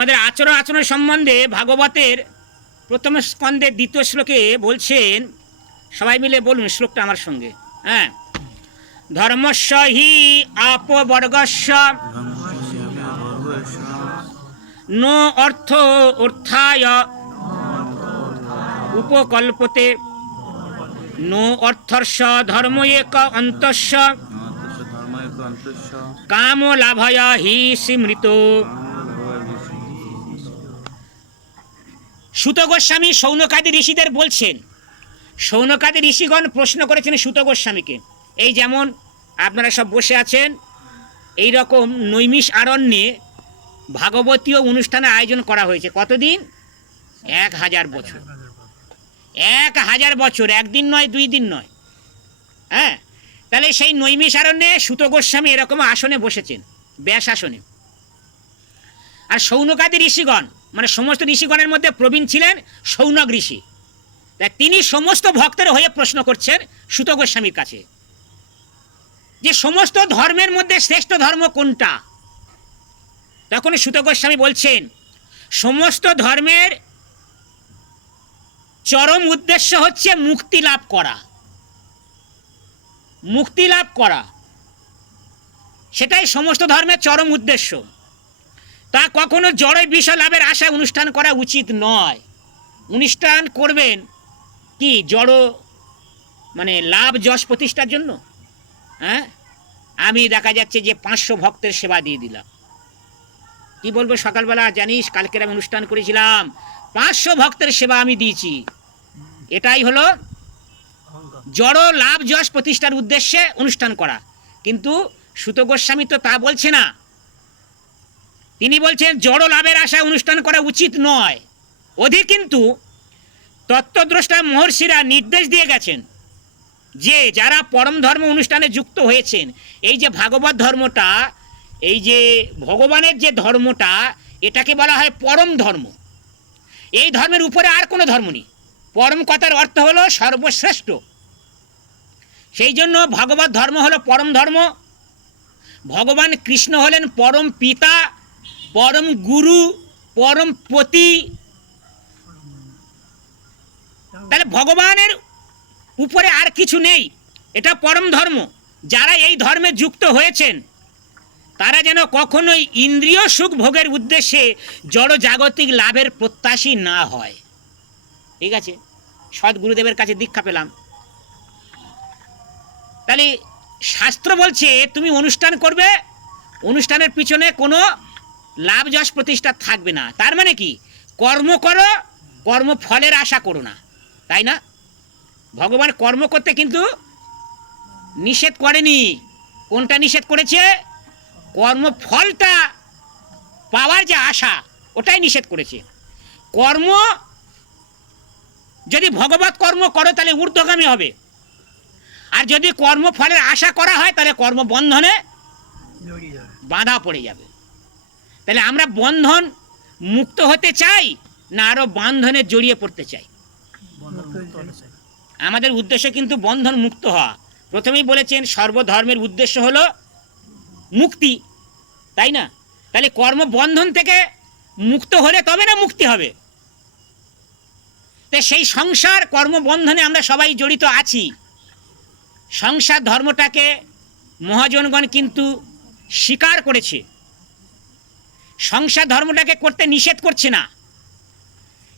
আমাদের আচরণ আচরণ সম্বন্ধে ভাগবতের প্রথম স্কন্ধের দ্বিতীয় শ্লোকে বলছেন, সবাই মিলে বলুন শ্লোকটা আমার সঙ্গে। হ্যাঁ, ধর্মস্য হি আপবর্গস্য নো অর্থ অর্থায় উপকল্পতে নো অর্থস্য ধর্ম এক অন্তস্য কাম লাভয় হি স্মৃত। সুত গোস্বামী শৌনকাদি ঋষিদের বলছেন, শৌনকাদি ঋষিগণ প্রশ্ন করেছেন সুত গোস্বামীকে, এই যেমন আপনারা সব বসে আছেন, এই রকম নৈমিষ আরণ্যে ভাগবতীয় অনুষ্ঠানের আয়োজন করা হয়েছে। কতদিন? 1000 বছর। 1000 বছর, একদিন নয়, 2 দিন নয়। হ্যাঁ, তাহলে সেই নৈমিষ আরণ্যে সুত গোস্বামী এরকম আসনে বসেছেন, ব্যাস আসনে। আর শৌনকাদি ঋষিগণ মানে সমস্ত ঋষিগণের মধ্যে প্রবীণ ছিলেন শৌনক ঋষি। তাই তিনি সমস্ত ভক্তের হয়ে প্রশ্ন করছেন সুত গোস্বামীর কাছে যে সমস্ত ধর্মের মধ্যে শ্রেষ্ঠ ধর্ম কোনটা। তখন সুত গোস্বামী বলছেন, সমস্ত ধর্মের চরম উদ্দেশ্য হচ্ছে মুক্তি লাভ করা। মুক্তি লাভ করা সেটাই সমস্ত ধর্মের চরম উদ্দেশ্য। তা কখনো জড় বিষয় লাভের আশায় অনুষ্ঠান করা উচিত নয়। অনুষ্ঠান করবেন কি জড় মানে লাভ যশ প্রতিষ্ঠার জন্য? হ্যাঁ, আমি দেখা যাচ্ছে যে 500 ভক্তের সেবা দিয়ে দিলাম, কি বলবো সকালবেলা, জানিস কালকের আমি অনুষ্ঠান করেছিলাম, 500 ভক্তের সেবা আমি দিয়েছি। এটাই হলো জড় লাভ যশ প্রতিষ্ঠার উদ্দেশ্যে অনুষ্ঠান করা। কিন্তু সুত গোস্বামী তো তা বলছে না। তিনি বলছেন জড় লাভের আশায় অনুষ্ঠান করা উচিত নয়। অধিক কিন্তু তত্ত্বদ্রষ্টা মহর্ষিরা নির্দেশ দিয়ে গেছেন যে যারা পরম ধর্ম অনুষ্ঠানে যুক্ত হয়েছেন, এই যে ভাগবত ধর্মটা, এই যে ভগবানের যে ধর্মটা, এটাকে বলা হয় পরম ধর্ম। এই ধর্মের উপরে আর কোনো ধর্ম নেই। পরম কথার অর্থ হলো সর্বশ্রেষ্ঠ। সেই জন্য ভাগবত ধর্ম হলো পরম ধর্ম। ভগবান কৃষ্ণ হলেন পরম পিতা, পরম গুরু, পরম পতি। তাহলে ভগবানের উপরে আর কিছু নেই, এটা পরম ধর্ম। যারা এই ধর্মে যুক্ত হয়েছেন তারা যেন কখনোই ইন্দ্রিয় সুখ ভোগের উদ্দেশ্যে জড় জাগতিক লাভের প্রত্যাশী না হয়। ঠিক আছে, সৎ গুরুদেবের কাছে দীক্ষা পেলাম। তাহলে শাস্ত্র বলছে তুমি অনুষ্ঠান করবে, অনুষ্ঠানের পিছনে কোনো লাভ যশ প্রতিষ্ঠা থাকবে না। তার মানে কি? কর্ম করো, কর্মফলের আশা করো না, তাই না? ভগবান কর্ম করতে কিন্তু নিষেধ করেনি। কোনটা নিষেধ করেছে? কর্মফলটা পাওয়ার যে আশা, ওটাই নিষেধ করেছে। কর্ম যদি ভগবত কর্ম করো তাহলে ঊর্ধ্বগামী হবে, আর যদি কর্মফলের আশা করা হয় তাহলে কর্মবন্ধনে বাধা পড়ে যাবে। তাহলে আমরা বন্ধন মুক্ত হতে চাই না আরো বন্ধনে জড়িয়ে পড়তে চাই? আমাদের উদ্দেশ্য কিন্তু বন্ধন মুক্ত হওয়া। প্রথমেই বলেছেন সর্বধর্মের উদ্দেশ্য হলো মুক্তি, তাই না? তাহলে কর্মবন্ধন থেকে মুক্ত হলে তবে না মুক্তি হবে। তাই সেই সংসার কর্মবন্ধনে আমরা সবাই জড়িত আছি। সংসার ধর্মটাকে মহাজনগণ কিন্তু স্বীকার করেছে। সংসার ধর্মটাকে করতে নিষেধ করছে না,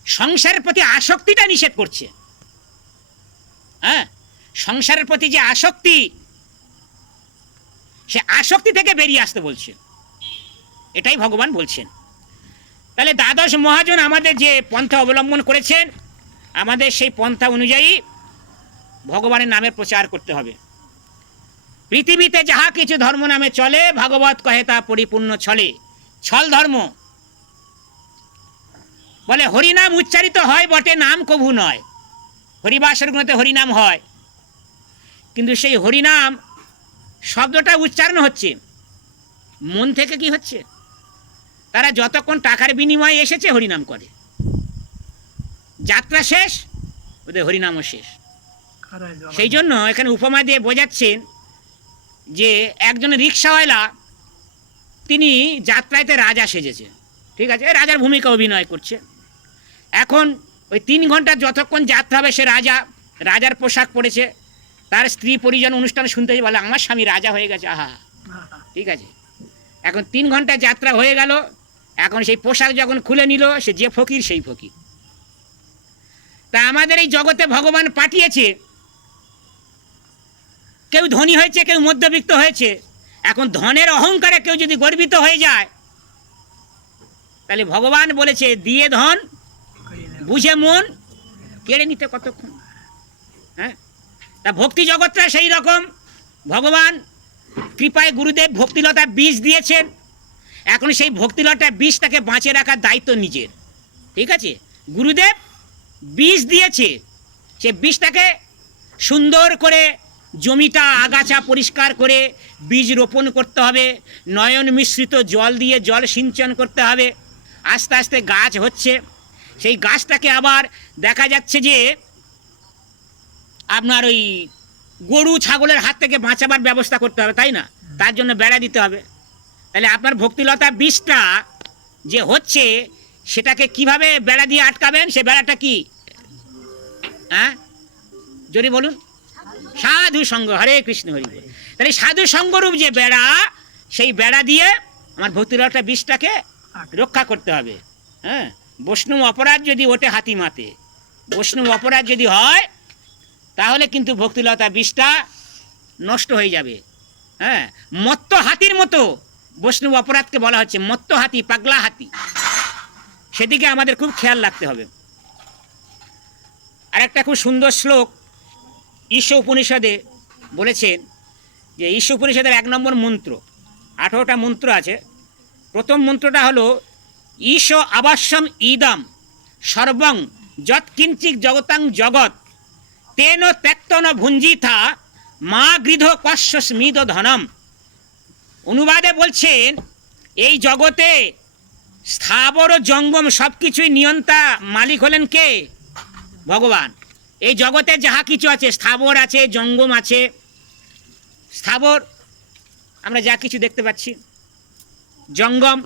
সংসারের প্রতি আসক্তিটা নিষেধ করছে। হ্যাঁ, সংসারের প্রতি যে আসক্তি, সে আসক্তি থেকে বেরিয়ে আসতে বলছে, এটাই ভগবান বলছেন। তাহলে দ্বাদশ মহাজন আমাদের যে পন্থা অবলম্বন করেছেন, আমাদের সেই পন্থা অনুযায়ী ভগবানের নামের প্রচার করতে হবে। পৃথিবীতে যাহা কিছু ধর্ম নামে চলে, ভাগবত কহে তা পরিপূর্ণ ছলে। ছল ধর্ম বলে হরিনাম উচ্চারিত হয় বটে, নাম কভু নয়। হরিবাসর গুণতে হরিনাম হয়, কিন্তু সেই হরিনাম শব্দটা উচ্চারণ হচ্ছে, মন থেকে কি হচ্ছে? তারা যতক্ষণ টাকার বিনিময়ে এসেছে হরিনাম করে, যাত্রা শেষ ওদের হরিনামও শেষ। সেই জন্য এখানে উপমা দিয়ে বোঝাচ্ছেন যে একজন রিক্সাওয়ালা তিনি যাত্রাতে রাজা সেজেছে। ঠিক আছে, রাজার ভূমিকা অভিনয় করছে। এখন ওই 3 ঘন্টা যতক্ষণ যাত্রা হবে, সে রাজার পোশাক পরেছে, তার স্ত্রী পরিজন অনুষ্ঠান শুনতে বলে আমার স্বামী রাজা হয়ে গেছে, আহা, ঠিক আছে। এখন 3 ঘন্টা যাত্রা হয়ে গেল, এখন সেই পোশাক যখন খুলে নিল, সে যে ফকির সেই ফকির। তা আমাদের এই জগতে ভগবান পাঠিয়েছে, কেউ ধনী হয়েছে, কেউ মধ্যবিত্ত হয়েছে। এখন ধনের অহংকারে কেউ যদি গর্বিত হয়ে যায়, তাহলে ভগবান বলেছে দিয়ে ধন বুঝে মন কেড়ে নিতে কতক্ষণ। হ্যাঁ, তা ভক্তি জগৎটা সেই রকম। ভগবান কৃপায় গুরুদেব ভক্তিলতা বীজ দিয়েছেন। এখন সেই ভক্তিলতা বীজটাকে বাঁচিয়ে রাখার দায়িত্ব নিজের, ঠিক আছে। গুরুদেব বীজ দিয়েছে, সে বীজটাকে সুন্দর করে জমিটা আগাছা পরিষ্কার করে বীজ রোপণ করতে হবে, নয়ন মিশ্রিত জল দিয়ে জল সিঞ্চন করতে হবে। আস্তে আস্তে গাছ হচ্ছে, সেই গাছটাকে আবার দেখা যাচ্ছে যে আপনার ওই গরু ছাগলের হাত থেকে বাঁচাবার ব্যবস্থা করতে হবে, তাই না? তার জন্য বেড়া দিতে হবে। তাহলে আপনার ভক্তিলতা বীজটা যে হচ্ছে, সেটাকে কিভাবে বেড়া দিয়ে আটকাবেন? সে বেড়াটা কি? হ্যাঁ, যদি বলুন, সাধু সঙ্গ। হরে কৃষ্ণ, হরি বল। তাহলে সাধু সঙ্গরূপ যে বেড়া, সেই বেড়া দিয়ে আমার ভক্তিলতা বীজটাকে রক্ষা করতে হবে। হ্যাঁ, বৈষ্ণব অপরাধ যদি ওঠে হাতি মাতে, বৈষ্ণব অপরাধ যদি হয়, তাহলে কিন্তু ভক্তিলতা বীজটা নষ্ট হয়ে যাবে। হ্যাঁ, মত্ত হাতির মতো বৈষ্ণব অপরাধকে বলা হচ্ছে, মত্ত হাতি, পাগলা হাতি। সেদিকে আমাদের খুব খেয়াল রাখতে হবে। আর একটা খুব সুন্দর শ্লোক ঈশ উপনিষদে বলেছেন, যে ঈশ উপনিষদের 1 নম্বর মন্ত্র, 18টা মন্ত্র আছে। প্রথম মন্ত্রটা হলো ঈশ আবাস্যম ইদম সর্বং যৎকিঞ্চিৎ জগতাং জগৎ তেন ত্যক্তন ভুঞ্জিথা মা গৃধ কস্য স্মিদ ধনম। অনুবাদে বলছেন, এই জগতে স্থাবর ও জঙ্গম সব কিছুই নিয়ন্তা মালিক হলেন কে? ভগবান। এই জগতে যাহা কিছু আছে, স্থাবর আছে, জঙ্গম আছে। স্থাবর আমরা যা কিছু দেখতে পাচ্ছি, জঙ্গম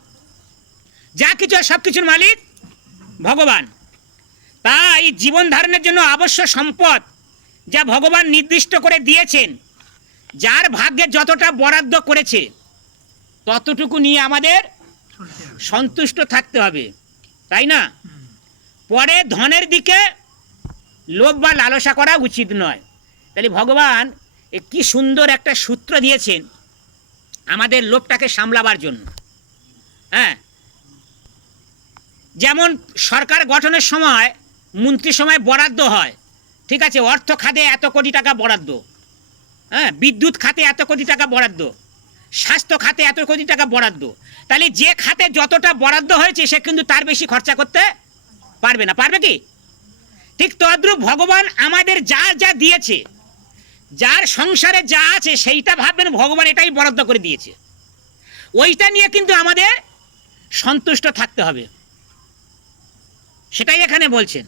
যা কিছু, সব কিছুর মালিক ভগবান। তাই জীবন ধারণের জন্য আবশ্যক সম্পদ যা ভগবান নির্দিষ্ট করে দিয়েছেন, যার ভাগ্যে যতটা বরাদ্দ করেছে, ততটুকু নিয়ে আমাদের সন্তুষ্ট থাকতে হবে, তাই না? পরে ধনের দিকে লোভ বা লালসা করা উচিত নয়। তাহলে ভগবান কি সুন্দর একটা সূত্র দিয়েছেন আমাদের লোভটাকে সামলাবার জন্য। হ্যাঁ, যেমন সরকার গঠনের সময় মন্ত্রিসভায় বরাদ্দ হয়, ঠিক আছে, অর্থ খাতে এত কোটি টাকা বরাদ্দ, হ্যাঁ, বিদ্যুৎ খাতে এত কোটি টাকা বরাদ্দ, স্বাস্থ্য খাতে এত কোটি টাকা বরাদ্দ। তাহলে যে খাতে যতটা বরাদ্দ হয়েছে, সে কিন্তু তার বেশি খরচা করতে পারবে না, পারবে কি? ঠিক তদ্রূপ ভগবান আমাদের যা যা দিয়েছে, যার সংসারে যা আছে, সেইটা ভাববেন ভগবান এটাই বরাদ্দ করে দিয়েছে, ওইটা নিয়ে কিন্তু আমাদের সন্তুষ্ট থাকতে হবে। সেটাই এখানে বলছেন।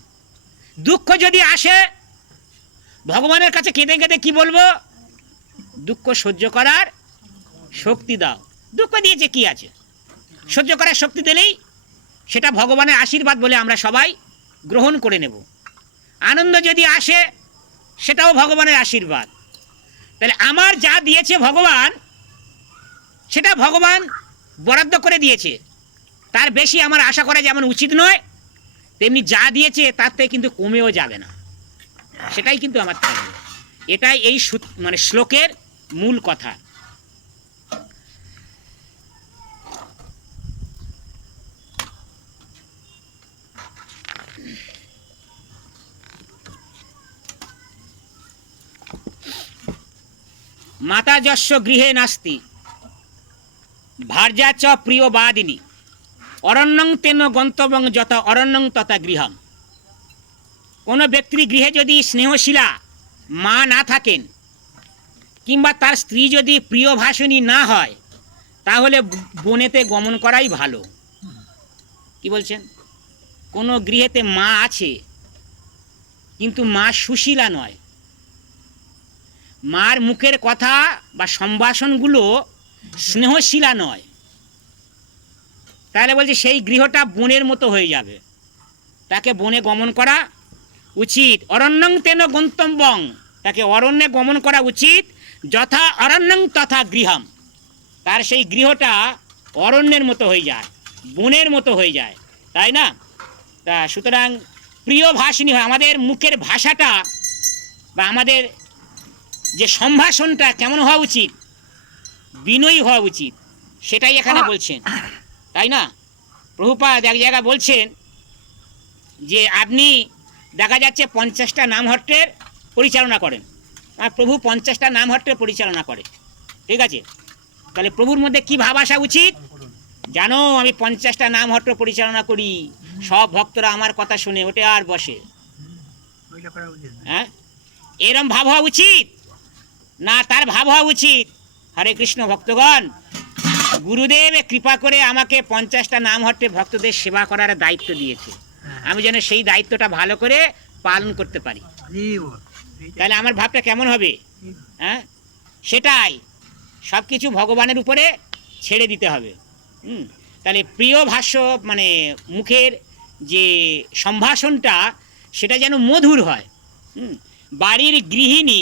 দুঃখ যদি আসে, ভগবানের কাছে কেঁদে কেঁদে কি বলবো? দুঃখ সহ্য করার শক্তি দাও। দুঃখ দিয়েছে কি আছে, সহ্য করার শক্তি দিলেই সেটা ভগবানের আশীর্বাদ বলে আমরা সবাই গ্রহণ করে নেব। আনন্দ যদি আসে, সেটাও ভগবানের আশীর্বাদ। তাহলে আমার যা দিয়েছে ভগবান, সেটা ভগবান বরাদ্দ করে দিয়েছে, তার বেশি আমার আশা করা যেমন উচিত নয়, তেমনি যা দিয়েছে তার থেকে কিন্তু কমেও যাবে না, সেটাই কিন্তু আমার থাকবে। এটাই এই মানে শ্লোকের মূল কথা। মাতা যস্য গৃহে নাস্তি ভার্যা চ প্রিয় বাদিনী অরণ্যং তেন গন্তব্যং যত অরণ্যং তথা গৃহম। কোনো ব্যক্তির গৃহে যদি স্নেহশীলা মা না থাকেন, কিংবা তার স্ত্রী যদি প্রিয় ভাষণী না হয়, তাহলে বনেতে গমন করাই ভালো। কি বলছেন? কোনো গৃহেতে মা আছে, কিন্তু মা সুশীলা নয়, মার মুখের কথা বা সম্ভাষণগুলো স্নেহশীলা নয়, তাহলে বলছে সেই গৃহটা বনের মতো হয়ে যাবে, তাকে বনে গমন করা উচিত। অরণ্যং তেন গন্তব্যং, তাকে অরণ্যে গমন করা উচিত। যথা অরণ্যং তথা গৃহম, তার সেই গৃহটা অরণ্যের মতো হয়ে যায়, বনের মতো হয়ে যায়, তাই না? তা সুতরাং প্রিয় ভাষিণী হয়, আমাদের মুখের ভাষাটা বা আমাদের যে সম্ভাষণটা কেমন হওয়া উচিত, বিনয়ী হওয়া উচিত, সেটাই এখানে বলছেন, তাই না? প্রভুপাদ এক জায়গায় বলছেন যে আপনি দেখা যাচ্ছে 50টা নামহট্টের পরিচালনা করেন, আর প্রভু 50টা নামহট্টের পরিচালনা করে, ঠিক আছে? তাহলে প্রভুর মধ্যে কি ভাব আসা উচিত? জানো আমি 50টা নামহট্ট পরিচালনা করি, সব ভক্তরা আমার কথা শুনে ওঠে আর বসে, হ্যাঁ? এরম ভাব হওয়া উচিত না? তার ভাব হওয়া উচিত, হরে কৃষ্ণ ভক্তগণ, গুরুদেব কৃপা করে আমাকে 50টা নামহট্টে ভক্তদের সেবা করার দায়িত্ব দিয়েছে, আমি যেন সেই দায়িত্বটা ভালো করে পালন করতে পারি। তাহলে আমার ভাবটা কেমন হবে? হ্যাঁ, সেটাই, সব কিছু ভগবানের উপরে ছেড়ে দিতে হবে। তাহলে প্রিয় ভাষ্য মানে মুখের যে সম্ভাষণটা সেটা যেন মধুর হয়। বাড়ির গৃহিণী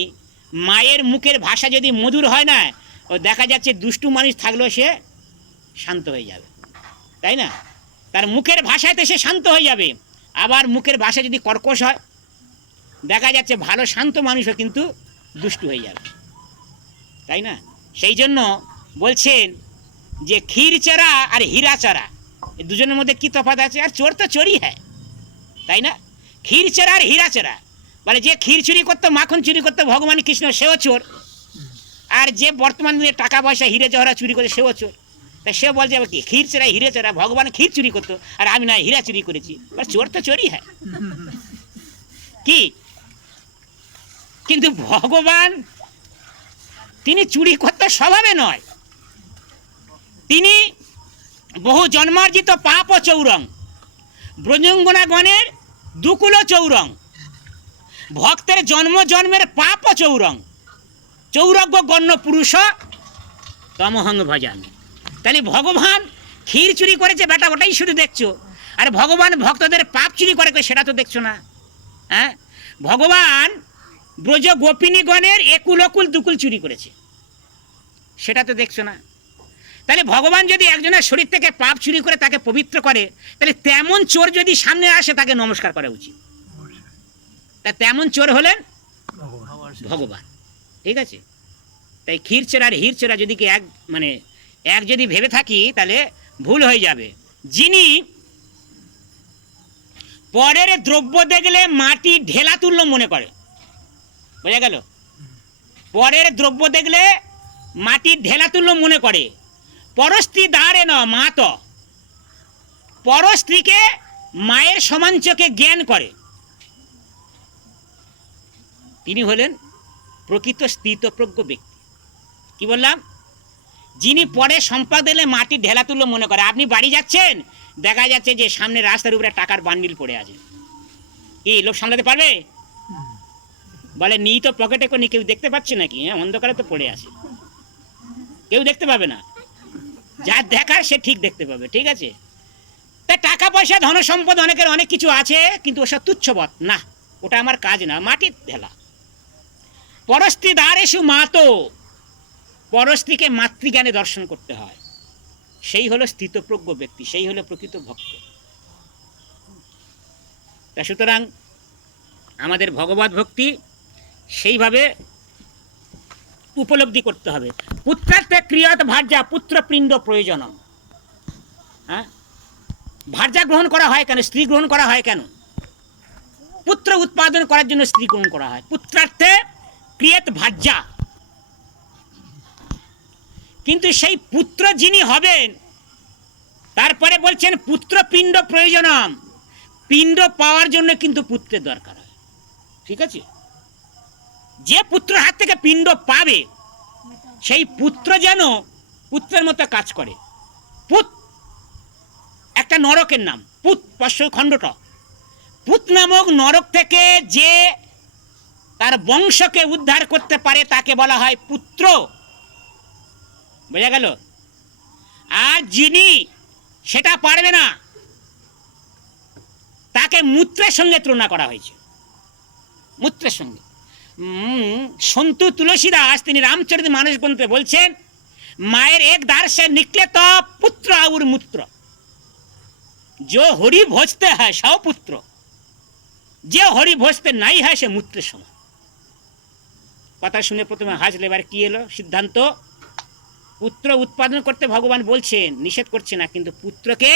মায়ের মুখের ভাষা যদি মধুর হয় না, ও দেখা যাচ্ছে দুষ্টু মানুষ থাকলেও সে শান্ত হয়ে যাবে, তাই না? তার মুখের ভাষাতে সে শান্ত হয়ে যাবে। আবার মুখের ভাষা যদি কর্কশ হয়, দেখা যাচ্ছে ভালো শান্ত মানুষও কিন্তু দুষ্টু হয়ে যাবে, তাই না? সেই জন্য বলছেন যে ক্ষীর চড়া আর হীরা চড়া, এই দুজনের মধ্যে কি তফাৎ আছে? আর চোর তো চোরই হয়, তাই না? ক্ষীর চড়া আর হীরা চড়া, মানে যে ক্ষীর চুরি করতো, মাখন চুরি করতো ভগবান কৃষ্ণ, সেও চোর। আর যে বর্তমান দিনে টাকা পয়সা হিরে জহরা চুরি করে, সেও চোর। তা সে বলছে আবার কি ক্ষীর চড়া হিরে চড়া, ভগবান ক্ষীর চুরি করতো আর আমি না হীরা চুরি করেছি, চোর তো চোরই হয় কি? কিন্তু ভগবান তিনি চুরি করতে স্বভাবে নয়, তিনি বহু জন্মার্জিত পাপ ও চৌরং, ব্রজঙ্গনাগণের দুকুল চৌরং, ভক্তের জন্ম জন্মের পাপ ও চৌরং, চৌরজ্ঞ গণ্য পুরুষ তমহং ভজামি। তাহলে ভগবান ক্ষীর চুরি করেছে বেটা, ওটাই শুধু দেখছো, আর ভগবান ভক্তদের পাপ চুরি করে সেটা তো দেখছো না। হ্যাঁ, ভগবান ব্রজ গোপিনীগণের একুল অকুল দুকুল চুরি করেছে, সেটা তো দেখছো না। তাহলে ভগবান যদি একজনের শরীর থেকে পাপ চুরি করে তাকে পবিত্র করে, তাহলে তেমন চোর যদি সামনে আসে তাকে নমস্কার করা উচিত। তা তেমন চোর হলেন ভগবান, ঠিক আছে? তাই ক্ষীর চোরা আর হীর চোরা যদি কি এক মানে এক যদি ভেবে থাকি তাহলে ভুল হয়ে যাবে। যিনি পরের দ্রব্য দেখলে মাটি ঢেলা তুল্য মনে করে, বোঝা গেল? পরের দ্রব্য দেখলে মাটি ঢেলা তুল্য মনে করে, পরস্ত্রী দ্বারে ন মাত, পর স্ত্রীকে মায়ের সমান চোখে জ্ঞান করে, তিনি হলেন প্রকৃত স্থিতপ্রজ্ঞ ব্যক্তি। কি বললাম? যিনি পরে সম্পদ এলে মাটি ঢেলা তুল্য মনে করে। আপনি বাড়ি যাচ্ছেন, দেখা যাচ্ছে যে সামনে রাস্তার উপরে টাকার বান্ডিল পড়ে আছে, কি লোক সামলাতে পারবে? বলে নি তো পকেটে করে, কেউ দেখতে পাচ্ছে নাকি? হ্যাঁ, অন্ধকারে তো পড়ে আছে, কেউ দেখতে পাবে না, যা দেখার সে ঠিক দেখতে পাবে, ঠিক আছে? তা টাকা পয়সা ধন সম্পদ অনেকের অনেক কিছু আছে, কিন্তু ওসব তুচ্ছবৎ না, ওটা আমার কাজ না, মাটির ঢেলা। পরস্ত্রী দ্বারেষু মাতো, পরস্ত্রীকে মাতৃজ্ঞানে দর্শন করতে হয়, সেই হলো স্থিতপ্রজ্ঞ ব্যক্তি, সেই হলো প্রকৃত ভক্ত। তা সুতরাং আমাদের ভগবত ভক্তি সেইভাবে উপলব্ধি করতে হবে। পুত্রার্থে ক্রিয়াত ভার্যা পুত্রপিণ্ড প্রয়োজনম। হ্যাঁ, ভার্যা গ্রহণ করা হয় কেন? স্ত্রী গ্রহণ করা হয় কেন? পুত্র উৎপাদন করার জন্য স্ত্রী গ্রহণ করা হয়। পুত্রার্থে ক্রিয়াত ভার্যা, কিন্তু সেই পুত্র যিনি হবেন, তারপরে বলছেন পুত্রপিণ্ড প্রয়োজনম, পিণ্ড পাওয়ার জন্য কিন্তু পুত্রের দরকার হয়, ঠিক আছে? যে পুত্র হাত থেকে পিণ্ড পাবে, সেই পুত্র যেন পুত্রের মতো কাজ করে। পুত একটা নরকের নাম, পুত পার্শ্ব খণ্ডট, পুত নামক নরক থেকে যে তার বংশকে উদ্ধার করতে পারে তাকে বলা হয় পুত্র, বোঝা গেল? আর যিনি সেটা পারবে না, তাকে মূত্রের সঙ্গে তুলনা করা হয়েছে, মূত্রের সঙ্গে। সন্তু তুলসীদাস তিনি রামচরিত মানস গ্রন্থে বলছেন, মায়ের এক দ্বার से निकले तो पुत्र और मूत्र, जो हरि भोजते है सौ पुत्र, যে হরি ভোজতে নাই হয় সে মূত্রের সমান। কথা শুনে প্রথমে হাসলে, এবার কি এলো সিদ্ধান্ত? পুত্র উৎপাদন করতে ভগবান বলছেন, নিষেধ করছে না, কিন্তু পুত্রকে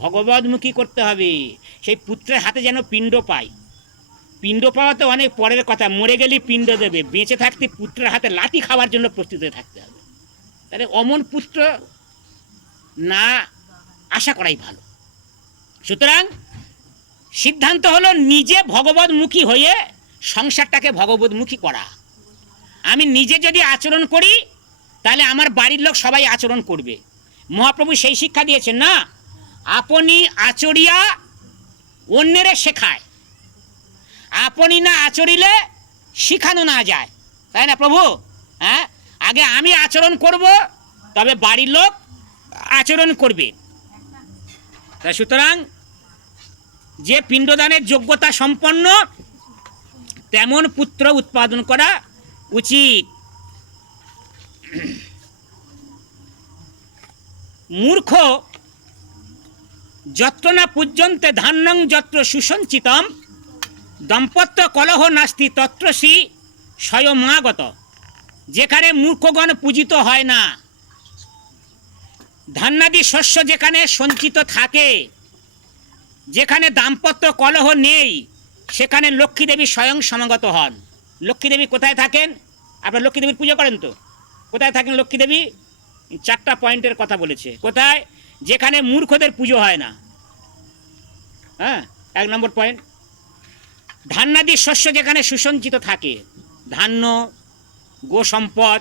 ভগবদমুখী করতে হবে। সেই পুত্রের হাতে যেন পিণ্ড পাই। পিণ্ড পাওয়া তো অনেক পরের কথা, মরে গেলে পিণ্ড দেবে, বেঁচে থাকতে পুত্রের হাতে লাঠি খাওয়ার জন্য প্রস্তুত হয়ে থাকতে হবে। তাহলে অমন পুত্র না আশা করাই ভালো। সুতরাং সিদ্ধান্ত হলো নিজে ভগবদমুখী হয়ে সংসারটাকে ভগবদমুখী করা। আমি নিজে যদি আচরণ করি তাহলে আমার বাড়ির লোক সবাই আচরণ করবে। মহাপ্রভু সেই শিক্ষা দিয়েছেন না, আপনি আচরিয়া অন্যেরে শেখায়, আপনি না আচরিলে শিখানো না যায়, তাই না প্রভু? হ্যাঁ, আগে আমি আচরণ করব, তবে বাড়ির লোক আচরণ করবে। তা সুতরাং যে পিণ্ডদানের যোগ্যতা সম্পন্ন তেমন পুত্র উৎপাদন করা উচিত। মূর্খ যত্র না পূজ্যন্তে ধান্যং যত্র সুসঞ্চিতম দম্পত্য কলহ নাস্তি তত্র শ্রী স্বয়মাগত। যেখানে মূর্খগণ পূজিত হয় না, ধান্যাদি শস্য যেখানে সঞ্চিত থাকে, যেখানে দাম্পত্য কলহ নেই, সেখানে লক্ষ্মী দেবী স্বয়ং সমাগত হন। লক্ষ্মী দেবী কোথায় থাকেন? আপনারা লক্ষ্মী দেবীর পুজো করেন তো? কোথায় থাকেন লক্ষ্মী দেবী? 4টা পয়েন্টের কথা বলেছে। কোথায়? যেখানে মূর্খদের পুজো হয় না। হ্যাঁ, 1 নম্বর পয়েন্ট। ধান্যাদি শস্য যেখানে সুসঞ্চিত থাকে, ধান্য, গো সম্পদ,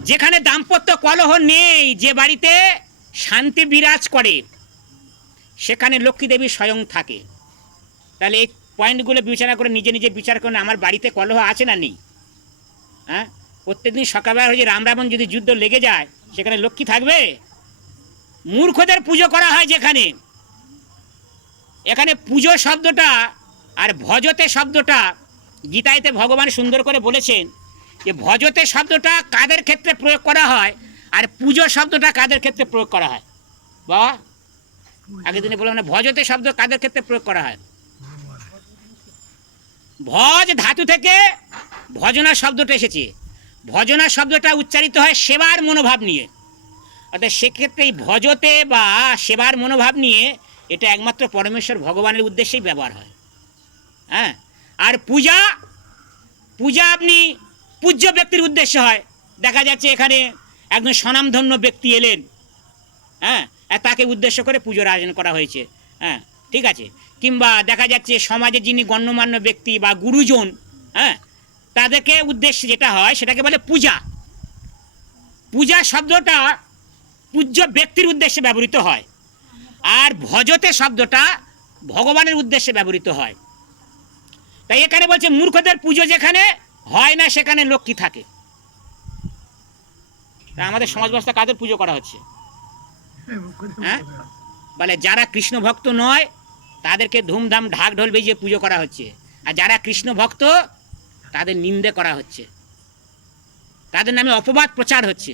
যেখানে দাম্পত্য কলহ নেই, যে বাড়িতে শান্তি বিরাজ করে, সেখানে লক্ষ্মী দেবী স্বয়ং থাকে। তাহলে এই পয়েন্টগুলো বিবেচনা করে নিজে নিজে বিচার করুন, আমার বাড়িতে কলহ আছে না নেই? হ্যাঁ, প্রত্যেকদিন সকালবেলা হয়ে রাম রাবণ যদি যুদ্ধ লেগে যায়, সেখানে লক্ষ্মী থাকবে? মূর্খদের পুজো করা হয় যেখানে, এখানে পুজো শব্দটা আর ভজতে শব্দটা গীতাইতে ভগবান সুন্দর করে বলেছেন যে ভজতে শব্দটা কাদের ক্ষেত্রে প্রয়োগ করা হয় আর পুজো শব্দটা কাদের ক্ষেত্রে প্রয়োগ করা হয়। বাবা আগের দিনে বললাম না, ভজতে শব্দ কাদের ক্ষেত্রে প্রয়োগ করা হয়? ভজ ধাতু থেকে ভজনা শব্দটা এসেছে। ভজনা শব্দটা উচ্চারিত হয় সেবার মনোভাব নিয়ে, অর্থাৎ সেক্ষেত্রে এই ভজতে বা সেবার মনোভাব নিয়ে এটা একমাত্র পরমেশ্বর ভগবানের উদ্দেশ্যেই ব্যবহার হয়। হ্যাঁ, আর পূজা, পূজা আপনি পূজ্য ব্যক্তির উদ্দেশ্যে হয়। দেখা যাচ্ছে এখানে একজন স্বনামধন্য ব্যক্তি এলেন, হ্যাঁ, তাকে উদ্দেশ্য করে পুজোর আয়োজন করা হয়েছে। হ্যাঁ, ঠিক আছে। কিংবা দেখা যাচ্ছে সমাজে যিনি গণ্যমান্য ব্যক্তি বা গুরুজন, হ্যাঁ, তাদেরকে উদ্দেশ্যে যেটা হয় সেটাকে বলে পূজা। পূজা শব্দটা পূজ্য ব্যক্তির উদ্দেশ্যে ব্যবহৃত হয়, আর ভজতে শব্দটা ভগবানের উদ্দেশ্যে ব্যবহৃত হয়। তাই এখানে বলছে মূর্খদের পুজো যেখানে হয় না সেখানে লক্ষ্মী থাকে। তা আমাদের সমাজ ব্যবস্থা কাদের পুজো করা হচ্ছে? হ্যাঁ, বলে যারা কৃষ্ণ ভক্ত নয় তাদেরকে ধুমধাম ঢাক ঢোল বেজিয়ে পুজো করা হচ্ছে, আর যারা কৃষ্ণ ভক্ত তাদের নিন্দে করা হচ্ছে, তাদের নামে অপবাদ প্রচার হচ্ছে।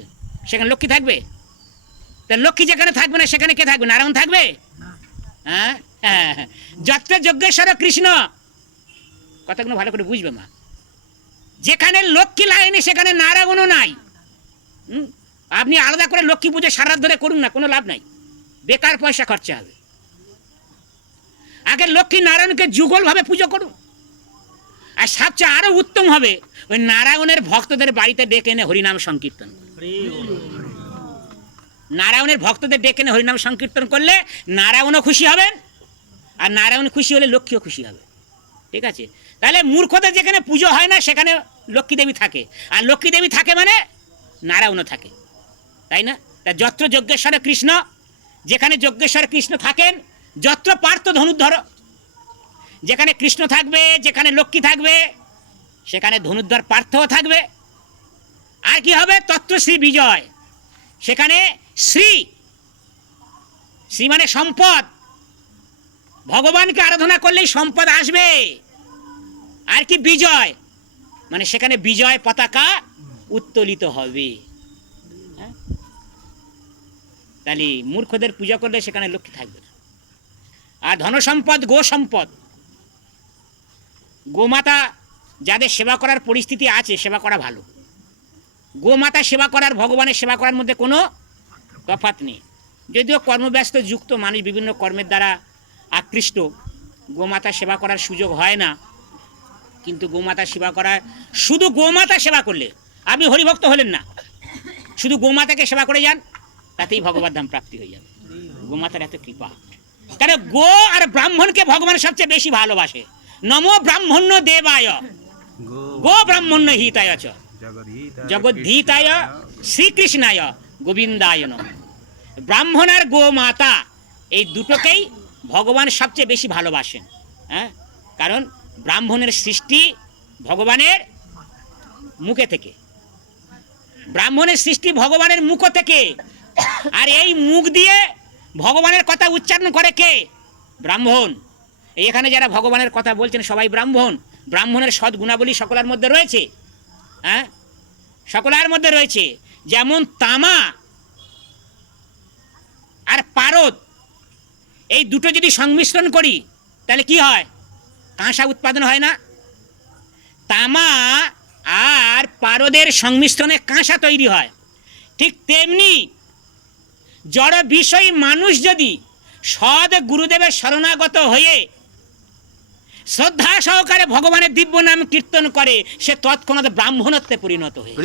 সেখানে লক্ষ্মী থাকবে? তা লক্ষ্মী যেখানে থাকবে না সেখানে কে থাকবে? নারায়ণ থাকবে? হ্যাঁ, যত্র যজ্ঞেশ্বর কৃষ্ণ, কথাগুলো ভালো করে বুঝবে মা। যেখানে লক্ষ্মী লাইনি সেখানে নারায়ণও নাই। আপনি আলাদা করে লক্ষ্মী পুজো সারা ধরে করুন না, কোনো লাভ নাই, বেকার পয়সা খরচা হবে। আগে লক্ষ্মী নারায়ণকে যুগলভাবে পুজো করুন। আর সবচেয়ে আরো উত্তম হবে ওই নারায়ণের ভক্তদের বাড়িতে ডেকে এনে হরিনাম সংকীর্তন। নারায়ণের ভক্তদের ডেকে এনে হরিনাম সংকীর্তন করলে নারায়ণও খুশি হবেন, আর নারায়ণ খুশি হলে লক্ষ্মীও খুশি হবে। ঠিক আছে? তাহলে মূর্খদের যেখানে পুজো হয় না সেখানে লক্ষ্মী দেবী থাকে, আর লক্ষ্মী দেবী থাকে মানে নারায়ণও থাকে, তাই না? তা যত্র যজ্ঞেশ্বর কৃষ্ণ, যেখানে যজ্ঞেশ্বর কৃষ্ণ থাকেন, যত্র পার্থ ধনুর্ধর, যেখানে কৃষ্ণ থাকবে, যেখানে লক্ষ্মী থাকবে, সেখানে ধনুর্ধর পার্থও থাকবে। আর কি হবে? তত্র শ্রী বিজয়, সেখানে শ্রী শ্রী মানে সম্পদ, ভগবানকে আরাধনা করলেই সম্পদ আসবে। আর কি বিজয়, মানে সেখানে বিজয় পতাকা উত্তোলিত হবে। হ্যাঁ? তাহলে মূর্খদের পূজা করলে সেখানে লক্ষ্মী থাকবে না। আর ধনসম্পদ, গো সম্পদ, গোমাতা যাদের সেবা করার পরিস্থিতি আছে সেবা করা ভালো। গোমাতা সেবা করার ভগবানের সেবা করার মধ্যে কোনো তফাৎ নেই। যদিও কর্মব্যস্ত যুক্ত মানুষ বিভিন্ন কর্মের দ্বারা আকৃষ্ট, গোমাতা সেবা করার সুযোগ হয় না। কিন্তু গোমাতা সেবা করার, শুধু গোমাতা সেবা করলে, আপনি হরিভক্ত হলেন না, শুধু গোমাতাকে সেবা করে যান, তাতেই ভগবত ধাম প্রাপ্তি হয়ে যাবে। গোমাতার এত কৃপা। কারণ গো আর ব্রাহ্মণকে ভগবান সবচেয়ে বেশি ভালোবাসে। নমো ব্রাহ্মণ্য দেবায় গো ব্রাহ্মণ্য হিতায় চ জগদ্ধিতায় শ্রীকৃষ্ণায় গোবিন্দায় নমঃ। ব্রাহ্মণ আর গো মাতা এই দুটোকেই ভগবান সবচেয়ে বেশি ভালোবাসেন। হ্যাঁ, কারণ ব্রাহ্মণের সৃষ্টি ভগবানের মুখে থেকে, ব্রাহ্মণের সৃষ্টি ভগবানের মুখ থেকে। আর এই মুখ দিয়ে ভগবানের কথা উচ্চারণ করে কে? ব্রাহ্মণ। এখানে যারা ভগবানের কথা বলছেন সবাই ব্রাহ্মণ। ব্রাহ্মণের সৎ গুণাবলী সকলের মধ্যে রয়েছে। হ্যাঁ, সকলের মধ্যে রয়েছে। যেমন তামা আর পারদ, এই দুটো যদি সংমিশ্রণ করি তাহলে কি হয়? কাঁসা উৎপাদন হয় না? তামা আর পারদের সংমিশ্রণে কাঁসা তৈরি হয়। ঠিক তেমনি জড় বিষয়ী মানুষ যদি সদ গুরুদেবের শরণাগত হয়ে শ্রদ্ধা সহকারে ভগবানের দিব্য নাম কীর্তন করে, সে তৎক্ষণাৎ ব্রাহ্মণত্বে পরিণত হয়ে।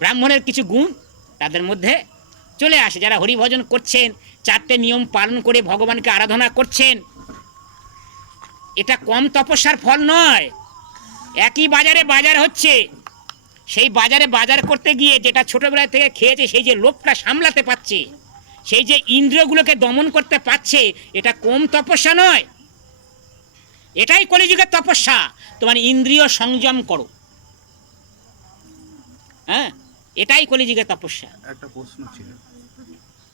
ব্রাহ্মণের কিছু গুণ তাদের মধ্যে চলে আসে। যারা হরিভজন করছেন, চারটে নিয়ম পালন করে ভগবানকে আরাধনা করছেন, এটা কম তপস্যার ফল নয়। একই বাজারে বাজার হচ্ছে, সেই বাজারে বাজার করতে গিয়ে যেটা ছোটবেলা থেকে খেয়েছে, সেই যে লোভটা সামলাতে পারছে, সেই যে ইন্দ্রিয়গুলোকে দমন করতে পারছে, এটা কম তপস্যা নয়। এটাই কলিযুগের তপস্যা। তোমার ইন্দ্রিয় সংযম করো। হ্যাঁ, এটাই কলিযুগের তপস্যা। একটা প্রশ্ন ছিল,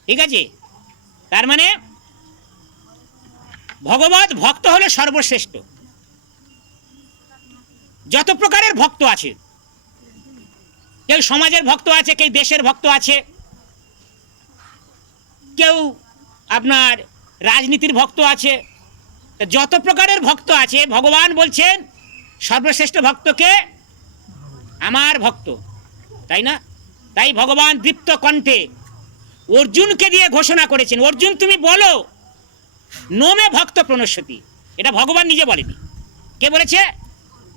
ঠিক আছে? তার মানে ভগবত ভক্ত হলো সর্বশ্রেষ্ঠ। যত প্রকারের ভক্ত আছে, কেউ সমাজের ভক্ত আছে, কেউ দেশের ভক্ত আছে, কেউ আপনার রাজনীতির ভক্ত আছে। যত প্রকারের ভক্ত আছে, ভগবান বলছেন সর্বশ্রেষ্ঠ ভক্তকে আমার ভক্ত, তাই না? তাই ভগবান দীপ্ত কণ্ঠে অর্জুনকে দিয়ে ঘোষণা করেছেন, অর্জুন তুমি বলো নোমে ভক্ত প্রণশ্যতি। এটা ভগবান নিজে বলেনি, কে বলেছে?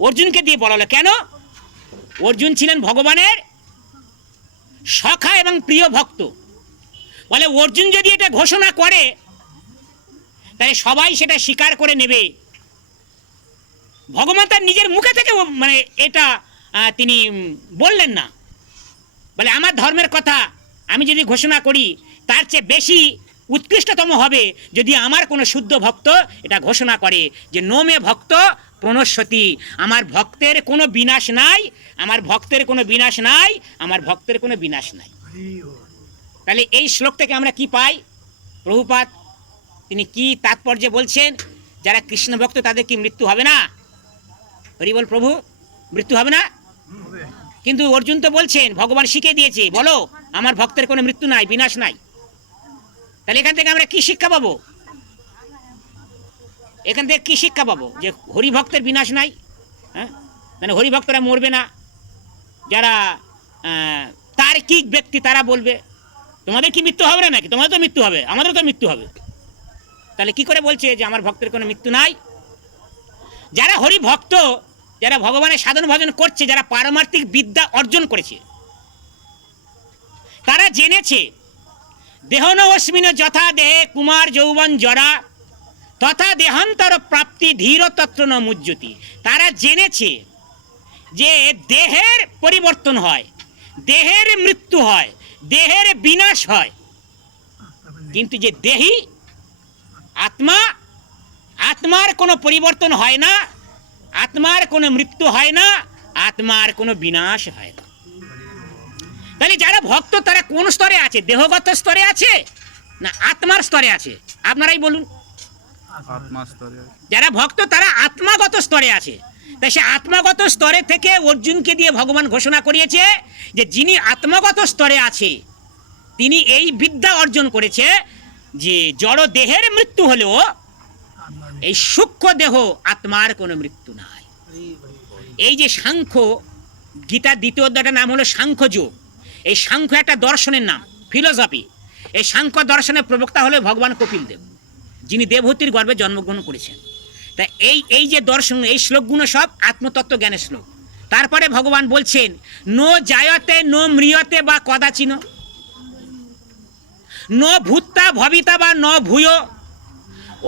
অর্জুনকে দিয়ে বলা হলো। কেন? অর্জুন ছিলেন ভগবানের সখা এবং প্রিয় ভক্ত। বলে অর্জুন যদি এটা ঘোষণা করে তাহলে সবাই সেটা স্বীকার করে নেবে। ভগবান তার নিজের মুখে থেকে মানে এটা তিনি বললেন না। বলে আমার ধর্মের কথা আমি যদি ঘোষণা করি, তার চেয়ে বেশি উৎকৃষ্টতম হবে যদি আমার কোনো শুদ্ধ ভক্ত এটা ঘোষণা করে যে নোমে ভক্ত প্রণশ্যতি, আমার ভক্তের কোনো বিনাশ নাই, আমার ভক্তের কোনো বিনাশ নাই, আমার ভক্তের কোনো বিনাশ নাই। তাহলে এই শ্লোক থেকে আমরা কি পাই? প্রভুপাদ তিনি কি তাৎপর্যে বলছেন? যারা কৃষ্ণ ভক্ত তাদের কি মৃত্যু হবে না? হরি বল প্রভু, মৃত্যু হবে না? কিন্তু অর্জুন তো বলছেন, ভগবান শিখিয়ে দিয়েছে, বলো আমার ভক্তের কোনো মৃত্যু নাই, বিনাশ নাই। তাহলে এখান থেকে আমরা কি শিক্ষা পাবো? এখান থেকে কি শিক্ষা পাবো? যে হরিভক্তের বিনাশ নাই। হ্যাঁ, মানে হরিভক্তরা মরবে না। যারা তার্কিক ব্যক্তি তারা বলবে তোমাদের কি মৃত্যু হবে না নাকি? তোমাদের তো মৃত্যু হবে, আমাদেরও তো মৃত্যু হবে। তাহলে কি করে বলছে যে আমার ভক্তের কোনো মৃত্যু নাই? যারা হরিভক্ত, যারা ভগবানের সাধন ভজন করছে, যারা পারমার্থিক বিদ্যা অর্জন করেছে, তারা জেনেছে দেহন অস্মিন যথা দেহে কুমার যৌবন জরা তথা দেহান্তর প্রাপ্তি ধীর তত্র ন মুজ্জতি। তারা জেনেছে যে দেহের পরিবর্তন হয়, দেহের মৃত্যু হয়, দেহের বিনাশ হয়, কিন্তু যে দেহি আত্মা, আত্মার কোনো পরিবর্তন হয় না, আত্মার কোনো মৃত্যু হয় না, আত্মার কোনো বিনাশ হয় না। তাহলে যারা ভক্ত তারা কোন স্তরে আছে? দেহগত স্তরে আছে না আত্মার স্তরে আছে? আপনারাই বলুন। আত্মা স্তরে আছে। যারা ভক্ত তারা আত্মাগত স্তরে আছে। তাই সে আত্মাগত স্তরে থেকে অর্জুনকে দিয়ে ভগবান ঘোষণা করিয়েছে যে যিনি আত্মাগত স্তরে আছে তিনি এই বিদ্যা অর্জন করেছে যে জড় দেহের মৃত্যু হলেও এই সূক্ষ্ম দেহ আত্মার কোনো মৃত্যু নাই। এই যে সাংখ্য, গীতার দ্বিতীয় অধ্যায়টার নাম হলো সাংখ্যযোগ। এই সাংখ্য একটা দর্শনের নাম, ফিলোসফি। এই সাংখ্য দর্শনের প্রবক্তা হলো ভগবান কপিল দেব, যিনি দেবহূতির গর্ভে জন্মগ্রহণ করেছেন। তা এই যে দর্শন, এই শ্লোকগুলো সব আত্মতত্ত্ব জ্ঞানের শ্লোক। তারপরে ভগবান বলছেন নো জায়তে নো ম্রিয়তে বা কদাচিন, ন ভূত্তা ভবিতা বা ন ভূয়,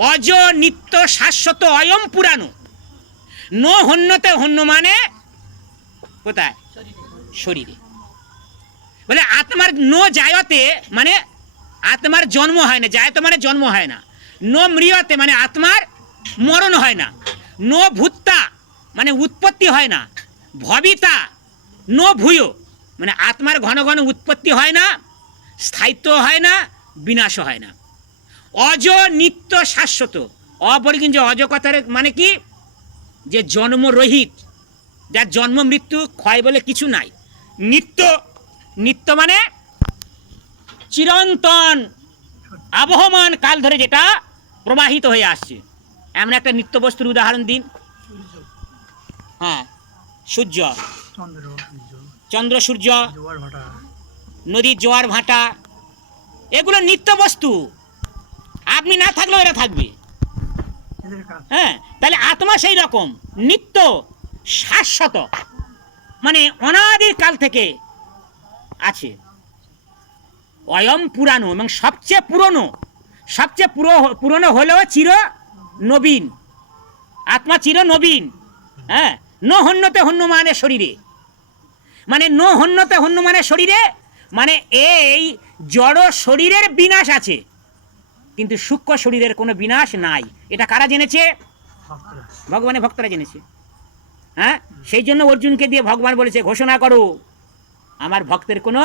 অজ নিত্য শাশ্বত অয়ম পুরানো, ন হন্যতে হন্য মানে কোথায়? শরীরে। বলে আত্মার নো জায়তে মানে আত্মার জন্ম হয় না, জায়ত মানে জন্ম হয় না। নো ম্রিয়তে মানে আত্মার মরণ হয় না। নো ভূত্তা মানে উৎপত্তি হয় না। ভবিতা নো ভূয় মানে আত্মার ঘন ঘন উৎপত্তি হয় না, স্থায়িত্ব হয় না, বিনাশ হয় না। অজ নিত্য শাশ্বত, অপরিকিঞ্চ অজ কথার মানে কি? যে জন্মরহিত, যার জন্ম মৃত্যু ক্ষয় বলে কিছু নাই। নিত্য, নিত্য মানে চিরন্তন আবহমান কাল ধরে যেটা প্রবাহিত হয়ে আসছে। এমন একটা নিত্য বস্তুর উদাহরণ দিন। হ্যাঁ, সূর্য, চন্দ্র, সূর্য, নদীর জোয়ার ভাটা, এগুলো নিত্য বস্তু। আপনি না থাকলেও এরা থাকবে। হ্যাঁ, তাহলে আত্মা সেই রকম নিত্য শাশ্বত, মানে অনাদি কাল থেকে আছে। অয়ম পুরানো এবং সবচেয়ে পুরনো, সবচেয়ে পুরনো হলেও চির নবীন। আত্মা চির নবীন। হ্যাঁ, ন হন্যতে হন্য মানে শরীরে, মানে ন হন্যতে হন্য মানে শরীরে, মানে এই জড় শরীরের বিনাশ আছে কিন্তু সূক্ষ্ম শরীরের কোনো বিনাশ নাই। এটা কারা জেনেছে? ভগবানের ভক্তরা জেনেছে। হ্যাঁ, সেই জন্য অর্জুনকে দিয়ে ভগবান বলেছে ঘোষণা করো আমার ভক্তের কোনো